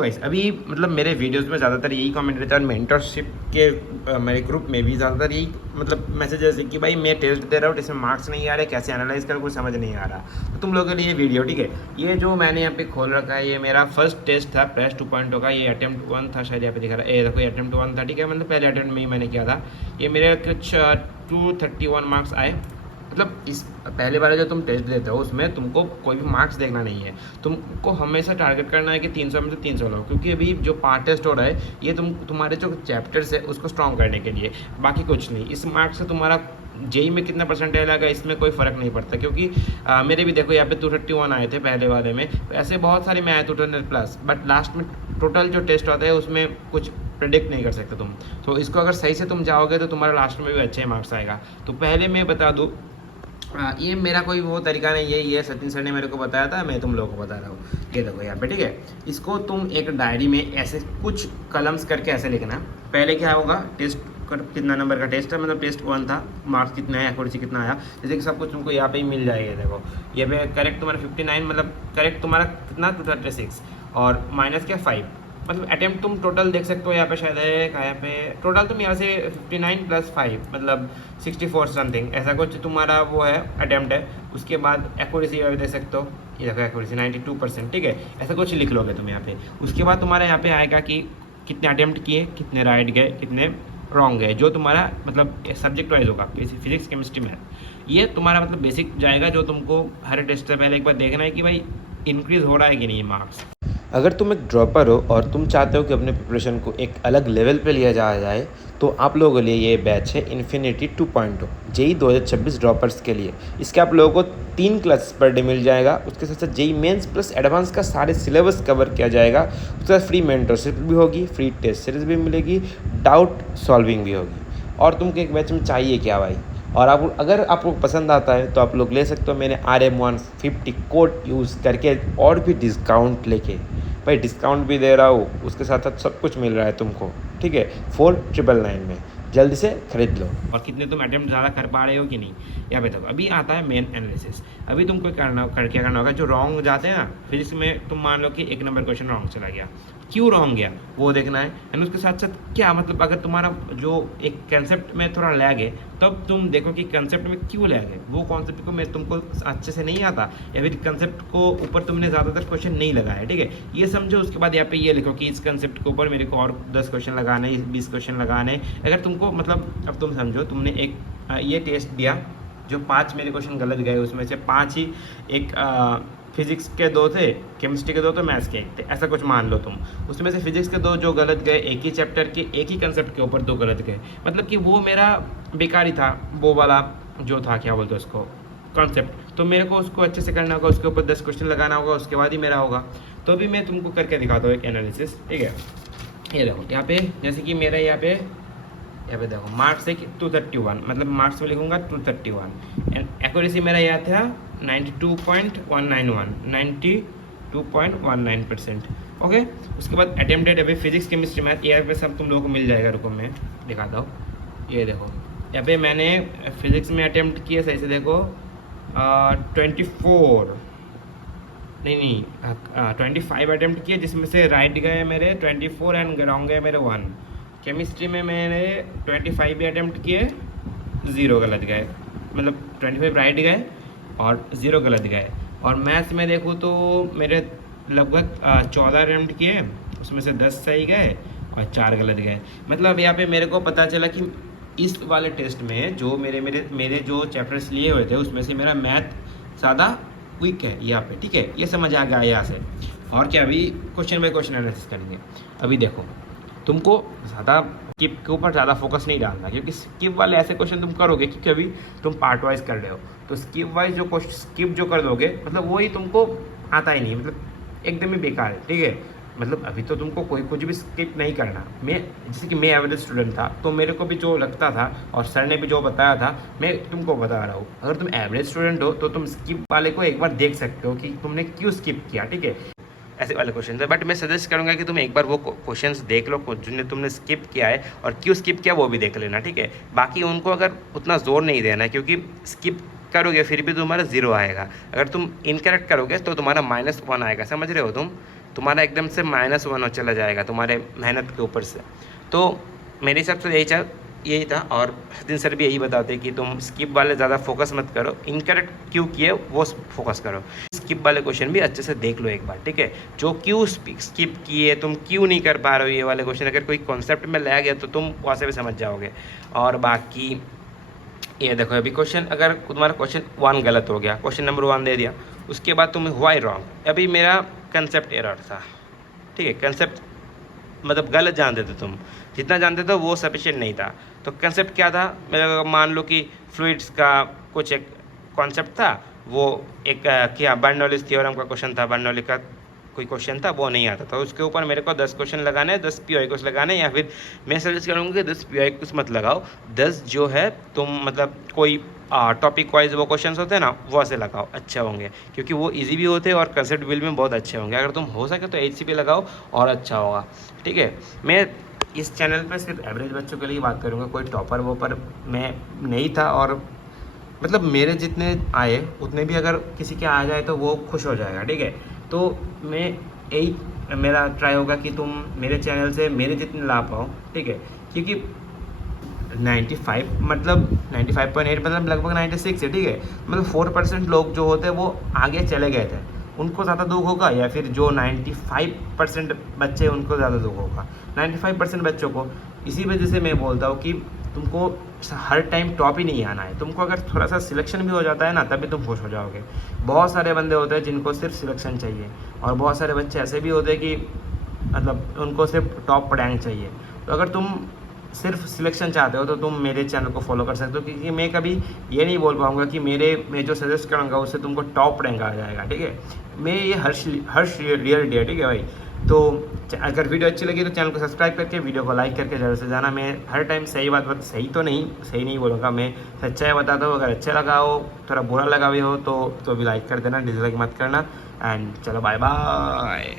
Guys अभी मतलब मेरे वीडियोस में ज़्यादातर यही कमेंट रहता है और मेंटरशिप के मेरे ग्रुप में भी ज़्यादातर यही मतलब मैसेजेस है कि भाई मैं टेस्ट दे रहा हूँ, इसमें मार्क्स नहीं आ रहे, कैसे एनालाइज करूँ कुछ समझ नहीं आ रहा। तो तुम लोगों के लिए ये वीडियो ठीक है। ये जो मैंने यहाँ पे खोल रखा है ये मेरा फर्स्ट टेस्ट था प्रेस 2.0 का। ये अटेम्प्ट 1 था शायद, यहाँ पे दिखा रहा है। ये देखो ये अटेम्प्ट 1 था ठीक है, मतलब पहले अटेम्प्ट में ही मैंने किया था। ये मेरे कुछ 231 मार्क्स आए। मतलब इस पहले बार जो तुम टेस्ट देते हो उसमें तुमको कोई भी मार्क्स देखना नहीं है, तुमको हमेशा टारगेट करना है कि 300 में से 300 लो, क्योंकि अभी जो पार्ट टेस्ट हो रहा है ये तुम्हारे जो चैप्टर्स है उसको स्ट्रॉन्ग करने के लिए, बाकी कुछ नहीं। इस मार्क्स से तुम्हारा जेई में कितना परसेंटेज आएगा इसमें कोई फ़र्क नहीं पड़ता, क्योंकि मेरे भी देखो यहाँ पे 231 आए थे पहले वाले में, तो ऐसे बहुत सारे में आए 200+, बट लास्ट में टोटल जो टेस्ट होता है उसमें कुछ प्रेडिक्ट नहीं कर सकते तुम। तो इसको अगर सही से तुम जाओगे तो तुम्हारा लास्ट में भी अच्छे मार्क्स आएगा। तो पहले मैं बता दूँ, ये मेरा कोई वो तरीका नहीं है, ये सचिन सर ने मेरे को बताया था, मैं तुम लोगों को बता रहा हूँ। ये देखो यहाँ पे ठीक है, इसको तुम एक डायरी में ऐसे कुछ कलम्स करके ऐसे लिखना है। पहले क्या होगा, टेस्ट कितना नंबर का टेस्ट है, मतलब टेस्ट 1 था, मार्क्स कितना है, एक्यूरेसी कितना आया, जैसे कि सब कुछ तुमको यहाँ पे ही मिल जाएगा। देखो ये पे करेक्ट तुम्हारा 59, मतलब करेक्ट तुम्हारा कितना 236 और माइनस क्या 5, मतलब अटेम्प्ट तुम टोटल देख सकते हो यहाँ पे शायद है यहाँ पे टोटल तुम यहाँ से 59 + 5 मतलब 64 समथिंग ऐसा कुछ तुम्हारा वो है अटेम्प्ट है। उसके बाद एक्यूरेसी यहाँ पे देख सकते हो, ये देखो एक्यूरेसी 92% ठीक है, ऐसा कुछ लिख लोगे तुम यहाँ पे। उसके बाद तुम्हारा यहाँ पे आएगा कि कितने अटेम्प्ट किए, कितने राइट गए, कितने रॉन्ग गए, जो तुम्हारा मतलब सब्जेक्ट वाइज होगा, फिजिक्स केमिस्ट्री मैथ। ये तुम्हारा मतलब बेसिक जाएगा जो तुमको हर टेस्ट से पहले एक बार देखना है कि भाई इंक्रीज़ हो रहा है कि नहीं मार्क्स। अगर तुम एक ड्रॉपर हो और तुम चाहते हो कि अपने प्रिपरेशन को एक अलग लेवल पे लिया जाए तो आप लोगों के लिए ये बैच है इन्फिनिटी 2.0 जेई 2026 ड्रॉपर्स के लिए। इसके आप लोगों को 3 क्लासेस पर डे मिल जाएगा, उसके साथ साथ जेई मेंस प्लस एडवांस का सारे सिलेबस कवर किया जाएगा। उसके साथ फ्री मेंटरशिप भी होगी, फ्री टेस्ट सीरीज भी मिलेगी, डाउट सॉल्विंग भी होगी। और तुमको एक बैच में चाहिए क्या भाई, और आप अगर आपको पसंद आता है तो आप लोग ले सकते हो मैंने RM150 कोड यूज़ करके और भी डिस्काउंट लेके। भाई डिस्काउंट भी दे रहा हूँ, उसके साथ साथ सब कुछ मिल रहा है तुमको ठीक है 4999 में, जल्दी से खरीद लो। और कितने तुम अटेम्प्ट ज़्यादा कर पा रहे हो कि नहीं, यहाँ पे देखो। अभी आता है मेन एनालिसिस। अभी तुमको क्या करना होगा, जो रॉन्ग जाते हैं ना फिजिक्स में, तुम मान लो कि 1 नंबर क्वेश्चन रॉन्ग चला गया, क्यों रॉन्ग गया वो देखना है। एंड उसके साथ साथ क्या मतलब अगर तुम्हारा जो एक कंसेप्ट में थोड़ा लैग है तब तुम देखो कि कंसेप्ट में क्यों लैग है, वो कॉन्सेप्ट को मैं तुमको अच्छे से नहीं आता या फिर कंसेप्ट को ऊपर तुमने ज़्यादातर क्वेश्चन नहीं लगाया ठीक है, ये समझो। उसके बाद यहाँ पे ये लिखो कि इस कंसेप्ट के ऊपर मेरे को और 10 क्वेश्चन लगाने, 20 क्वेश्चन लगाने। अगर तुमको मतलब अब तुम समझो तुमने एक ये टेस्ट दिया, जो 5 मेरे क्वेश्चन गलत गए उसमें से 5 ही एक फिजिक्स के 2 थे, केमिस्ट्री के 2 थे, मैथ्स के 1 थे, ऐसा कुछ मान लो तुम। उसमें से फिजिक्स के 2 जो गलत गए, एक ही चैप्टर के एक ही कंसेप्ट के ऊपर 2 गलत गए, मतलब कि वो मेरा बेकार ही था, वो वाला जो था क्या बोलते हैं उसको कॉन्सेप्ट। तो मेरे को उसको अच्छे से करना होगा, उसके ऊपर 10 क्वेश्चन लगाना होगा, उसके बाद ही मेरा होगा। तो अभी मैं तुमको करके दिखाता हूँ एक एनालिसिस ठीक है। ये देखो यहाँ पे जैसे कि मेरा यहाँ पे देखो मार्क्स है कि 231, मतलब मार्क्स में लिखूंगा 231 एंड एक्यूरेसी मेरा यह था 92.191 92.19%। ओके, उसके बाद अटेम्प्टेड अभी फिजिक्स केमिस्ट्री मैथ यहाँ पे सब तुम लोगों को मिल जाएगा। रुको मैं दिखाता हूँ, ये देखो यहाँ पे मैंने फिजिक्स में अटेम्प्ट किए सही से देखो 24 नहीं 25 अटेम्प्ट किए, जिसमें से राइट गए मेरे 24 एंड रॉन्ग गए मेरे 1। केमिस्ट्री में मैंने 25 भी अटेम्प्ट किए, 0 गलत गए, मतलब 25 राइट गए और 0 गलत गए। और मैथ्स में देखूँ तो मेरे लगभग 14 अटेम्प्ट किए, उसमें से 10 सही गए और 4 गलत गए। मतलब यहाँ पे मेरे को पता चला कि इस वाले टेस्ट में जो मेरे जो चैप्टर्स लिए हुए थे उसमें से मेरा मैथ ज़्यादा वीक है यहाँ पे ठीक है, ये समझ आ गया यहाँ से। और क्या अभी क्वेश्चन बाय क्वेश्चन एनालिसिस करेंगे। अभी देखो तुमको ज़्यादा स्किप के ऊपर ज़्यादा फोकस नहीं डालना, क्योंकि स्किप वाले ऐसे क्वेश्चन तुम करोगे क्योंकि अभी तुम पार्ट वाइज कर रहे हो, तो स्किप वाइज जो क्वेश्चन स्किप जो कर दोगे मतलब वही तुमको आता ही नहीं, मतलब एकदम ही बेकार है ठीक है। मतलब अभी तो तुमको कोई कुछ भी स्किप नहीं करना। मैं जैसे कि मैं एवरेज स्टूडेंट था तो मेरे को भी जो लगता था और सर ने भी जो बताया था मैं तुमको बता रहा हूँ। अगर तुम एवरेज स्टूडेंट हो तो तुम स्किप वाले को एक बार देख सकते हो कि तुमने क्यों स्किप किया ठीक है, ऐसे वाले क्वेश्चन है। बट मैं सजेस्ट करूंगा कि तुम एक बार वो क्वेश्चंस देख लो जिन्हें तुमने स्किप किया है और क्यों स्किप किया वो भी देख लेना ठीक है। बाकी उनको अगर उतना जोर नहीं देना है, क्योंकि स्किप करोगे फिर भी तुम्हारा 0 आएगा, अगर तुम इनकरेक्ट करोगे तो तुम्हारा -1 आएगा, समझ रहे हो तुम। तुम्हारा एकदम से -1 चला जाएगा तुम्हारे मेहनत के ऊपर से। तो मेरे हिसाब से यही था। और सचिन सर भी यही बताते कि तुम स्किप वाले ज़्यादा फोकस मत करो, इनकरेक्ट क्यों किए वो फोकस करो। स्किप वाले क्वेश्चन भी अच्छे से देख लो एक बार, ठीक है। जो क्यों स्किप किए, तुम क्यों नहीं कर पा रहे हो ये वाले क्वेश्चन, अगर कोई कॉन्सेप्ट में लाया गया तो तुम वहाँ से भी समझ जाओगे। और बाकी ये देखो अभी क्वेश्चन, अगर तुम्हारा क्वेश्चन 1 गलत हो गया, क्वेश्चन नंबर 1 दे दिया, उसके बाद तुम्हें व्हाई रॉन्ग, अभी मेरा कंसेप्ट एरर था, ठीक है। कंसेप्ट मतलब गलत जानते थे तुम, जितना जानते थे वो सफिशिएंट नहीं था। तो कंसेप्ट क्या था, मेरा मान लो कि फ्लूइड्स का कुछ एक कॉन्सेप्ट था, वो एक क्या बर्नौलीज थ्योरम का क्वेश्चन था, बर्नौली का कोई क्वेश्चन था, वो नहीं आता था। उसके ऊपर मेरे को 10 क्वेश्चन लगाने हैं, 10 PYQs लगाने, या फिर मैं सजेस्ट करूँगा कि 10 PYQs मत लगाओ, 10 जो है तुम मतलब कोई टॉपिक वाइज वो क्वेश्चंस होते हैं ना, वो से लगाओ, अच्छे होंगे, क्योंकि वो इजी भी होते हैं और कंसेप्ट बिल में बहुत अच्छे होंगे। अगर तुम हो सके तो HCP लगाओ और अच्छा होगा, ठीक है। मैं इस चैनल पे सिर्फ एवरेज बच्चों के लिए बात करूँगा, कोई टॉपर वॉपर मैं नहीं था। और मतलब मेरे जितने आए उतने भी अगर किसी के आ जाए तो वो खुश हो जाएगा, ठीक है। तो मैं यही मेरा ट्राई होगा कि तुम मेरे चैनल से मेरे जितने ला पाओ, ठीक है। क्योंकि 95 मतलब 95.8 मतलब लगभग 96 है, ठीक है। मतलब 4% लोग जो होते हैं वो आगे चले गए थे, उनको ज़्यादा दुख होगा, या फिर जो 95% बच्चे उनको ज़्यादा दुख होगा। 95% बच्चों को, इसी वजह से मैं बोलता हूँ कि तुमको हर टाइम टॉप ही नहीं आना है। तुमको अगर थोड़ा सा सिलेक्शन भी हो जाता है ना, तभी तुम खुश हो जाओगे। बहुत सारे बंदे होते हैं जिनको सिर्फ सिलेक्शन चाहिए, और बहुत सारे बच्चे ऐसे भी होते हैं कि मतलब उनको सिर्फ टॉप रैंक चाहिए। तो अगर तुम सिर्फ सिलेक्शन चाहते हो तो तुम मेरे चैनल को फॉलो कर सकते हो, क्योंकि मैं कभी ये नहीं बोल पाऊँगा कि मैं जो सजेस्ट करूँगा उससे तुमको टॉप रैंक आ जाएगा, ठीक है। मैं ये हर्ष रियलिटी है, ठीक है भाई। तो अगर वीडियो अच्छी लगी तो चैनल को सब्सक्राइब करके, वीडियो को लाइक करके जल्द से जाना। मैं हर टाइम सही नहीं बोलूँगा, मैं सच्चाई बताता हूँ। अगर अच्छा लगा हो, थोड़ा बुरा लगा भी हो तो भी लाइक कर देना, डिसलाइक मत करना। एंड चलो बाय बाय।